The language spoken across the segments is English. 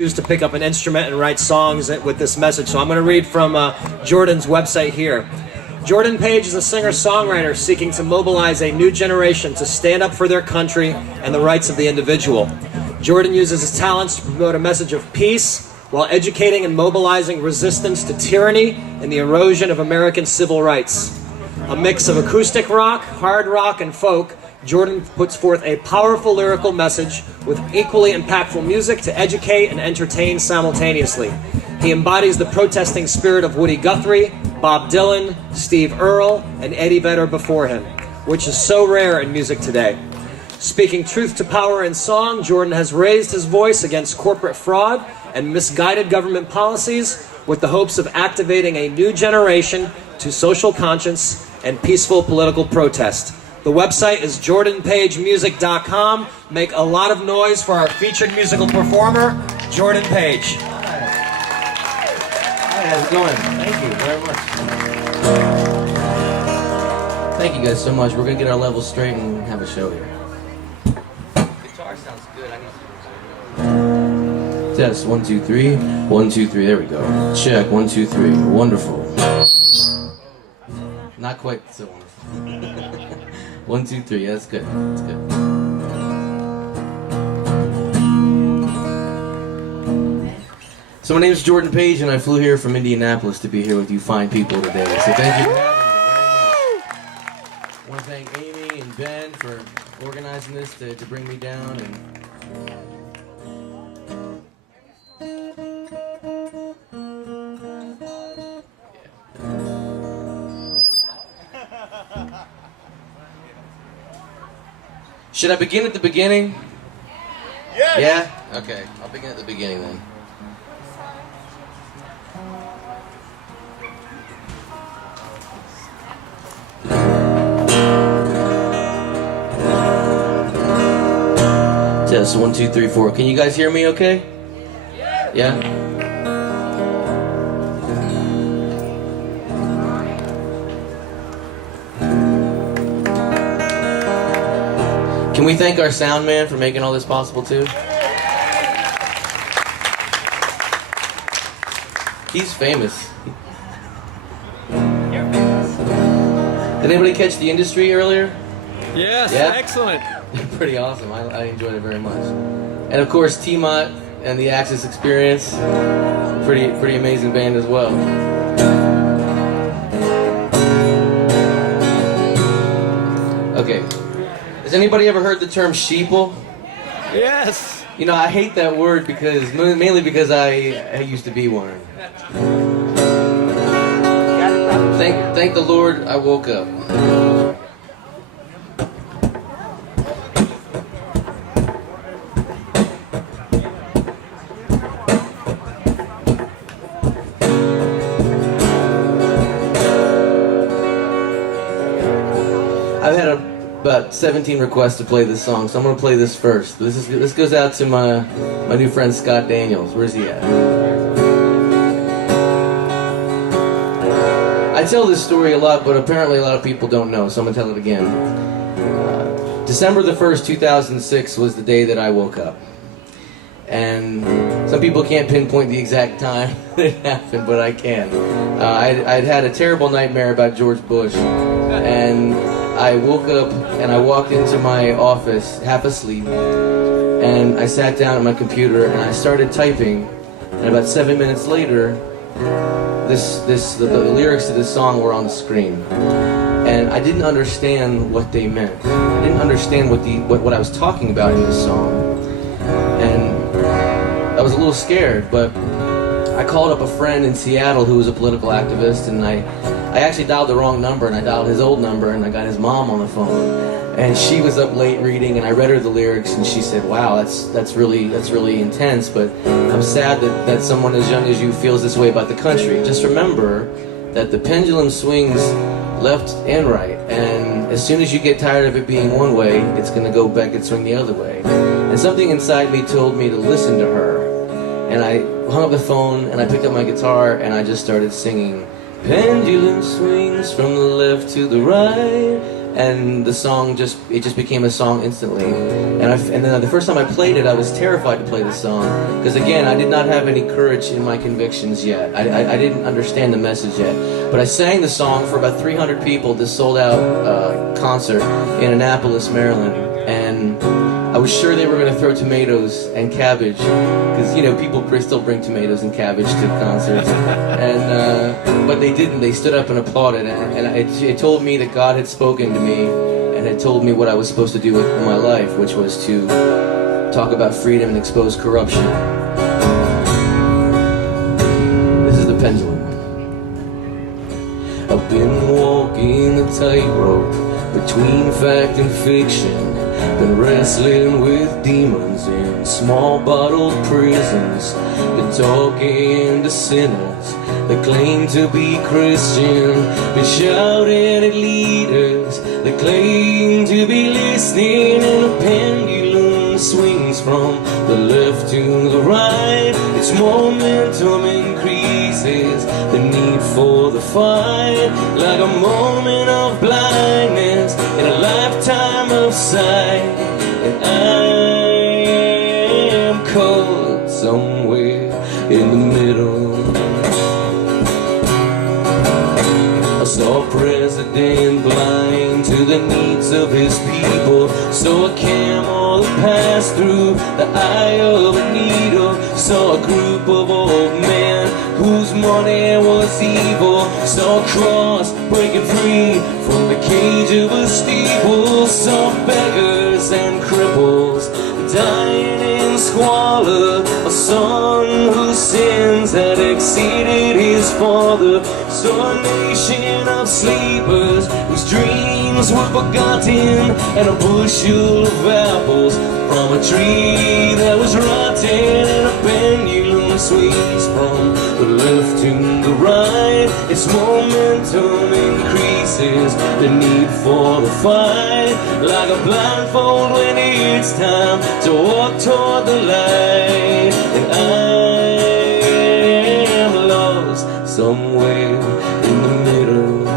choose to pick up an instrument and write songs with this message. So I'm going to read from Jordan's website here. Jordan Page is a singer-songwriter seeking to mobilize a new generation to stand up for their country and the rights of the individual. Jordan uses his talents to promote a message of peace while educating and mobilizing resistance to tyranny and the erosion of American civil rights. A mix of acoustic rock, hard rock, and folk, Jordan puts forth a powerful lyrical message with equally impactful music to educate and entertain simultaneously. He embodies the protesting spirit of Woody Guthrie, Bob Dylan, Steve Earle, and Eddie Vedder before him, which is so rare in music today. Speaking truth to power in song, Jordan has raised his voice against corporate fraud and misguided government policies with the hopes of activating a new generation to social conscience and peaceful political protest. The website is jordanpagemusic.com. Make a lot of noise for our featured musical performer, Jordan Page. Hi, how's it going? Thank you very much. Thank you guys so much. We're going to get our levels straight and have a show here. Guitar sounds good. I need some. Test, 1, 2, 3. 1, 2, 3. There we go. Check, 1, 2, 3. Wonderful. Not quite so wonderful. 1, 2, 3. That's good. That's good. So my name is Jordan Page, and I flew here from Indianapolis to be here with you fine people today. So thank you for having me very much. I want to thank Amy and Ben for organizing this to bring me down. Should I begin at the beginning? Yes. Yeah? Okay, I'll begin at the beginning then. Test, 1, 2, 3, 4. Can you guys hear me okay? Yeah? Can we thank our sound man for making all this possible too? He's famous. Did anybody catch The Industry earlier? Yes, Yeah? excellent. Pretty awesome. I enjoyed it very much. And of course, T-Mott and the Axis Experience. Pretty amazing band as well. Okay. Has anybody ever heard the term sheeple? Yes. You know, I hate that word mainly because I used to be one. Thank the Lord I woke up. I've had about 17 requests to play this song, so I'm going to play this first. This goes out to my new friend Scott Daniels. Where's he at? I tell this story a lot, but apparently a lot of people don't know, so I'm going to tell it again. December the 1st, 2006 was the day that I woke up. And some people can't pinpoint the exact time that it happened, but I can. I'd had a terrible nightmare about George Bush, and I woke up and I walked into my office half asleep, and I sat down at my computer and I started typing, and about 7 minutes later the lyrics to this song were on the screen, and I didn't understand what they meant. I didn't understand what I was talking about in this song, and I was a little scared, but I called up a friend in Seattle who was a political activist, and I actually dialed the wrong number, and I dialed his old number, and I got his mom on the phone, and she was up late reading, and I read her the lyrics, and she said, "Wow, that's really intense, but I'm sad that someone as young as you feels this way about the country. Just remember that the pendulum swings left and right, and as soon as you get tired of it being one way, it's going to go back and swing the other way." And something inside me told me to listen to her, and I hung up the phone, and I picked up my guitar, and I just started singing. Pendulum swings from the left to the right, and the song just became a song instantly. And then the first time I played it, I was terrified to play the song because again, I did not have any courage in my convictions yet. I didn't understand the message yet. But I sang the song for about 300 people at this sold-out concert in Annapolis, Maryland, and I was sure they were going to throw tomatoes and cabbage, because you know people still bring tomatoes and cabbage to concerts, and but they didn't. They stood up and applauded, and it told me that God had spoken to me and had told me what I was supposed to do with my life, which was to talk about freedom and expose corruption. This is the pendulum. I've been walking a tightrope between fact and fiction. Been wrestling with demons in small bottled prisons. Been talking to sinners that claim to be Christian. Been shouting at leaders that claim to be listening. And a pendulum swings from the left to the right. Its momentum increases the need for the fight. Like a moment of blindness in a lifetime of sight. And I am caught somewhere in the middle. I saw a president blind to the needs of his people. Saw a camel pass through the eye of a needle. Saw a group of old men whose money was evil. Saw a cross breaking free from the cage of a steeple. Saw beggars and cripples dying in squalor. A son whose sins had exceeded his father. Saw a nation of sleepers whose dreams were forgotten. And a bushel of apples from a tree that was rotten. And a pendulum swings from the left to the right. Its momentum increases the need for the fight. Like a blindfold when it's time to walk toward the light. And I am lost somewhere in the middle.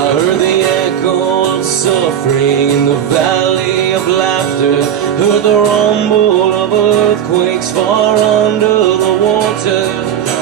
I heard the echo of suffering in the valley of laughter. Heard the rumble of earthquakes far under the water.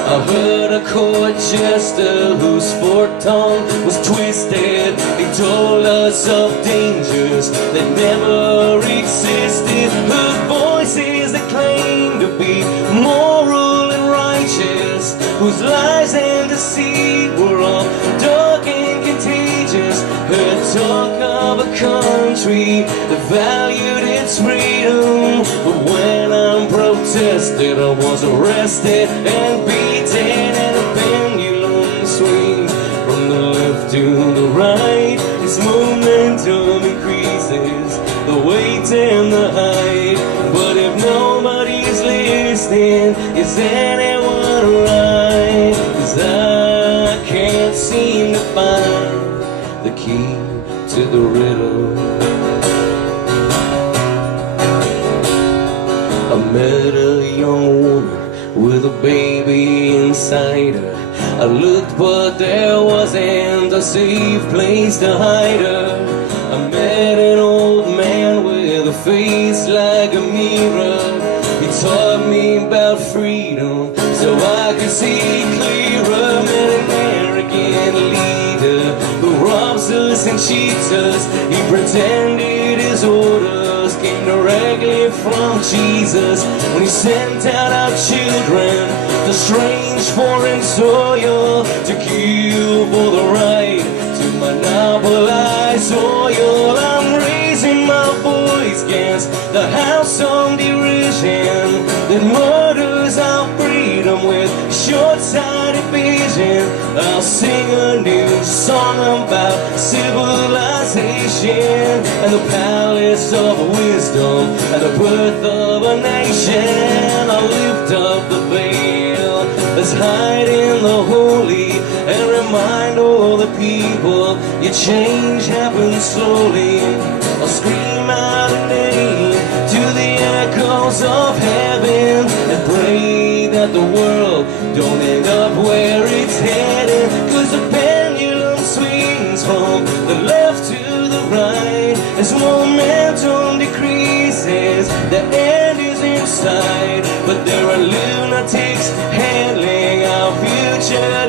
I heard a court jester whose forked tongue was twisted. He told us of dangers that never existed. Heard voices that claimed to be moral and righteous, whose lies and deceit were all dark and contagious. Heard talk of a country that valued its freedom, but when I protested, I was arrested and beaten. And a pendulum swings from the left to the right. Its momentum increases the weight and the height. But if nobody's listening, is anyone right? 'Cause I can't seem to find the key to the riddle. I met a young woman with a baby inside her. I looked, but there wasn't a safe place to hide her. I met an old man with a face like a mirror. He taught me about freedom so I could see clearer. Met an arrogant leader who robs us and cheats us. He pretended his orders came directly from Jesus when he sent out our children to strange foreign soil to kill for the right to monopolize oil. I'm raising my voice against the house of derision that murders our freedom with short-sighted vision. I'll sing a new song about civilization and the palace of wisdom and the birth of a nation. I'll lift up the veil that's hiding the holy and remind all the people your change happens slowly. I'll scream out a name to the echoes of heaven and pray that the world don't end up where it's headed. 'Cause the pendulum As momentum decreases, the end is in sight, but there are lunatics handling our future.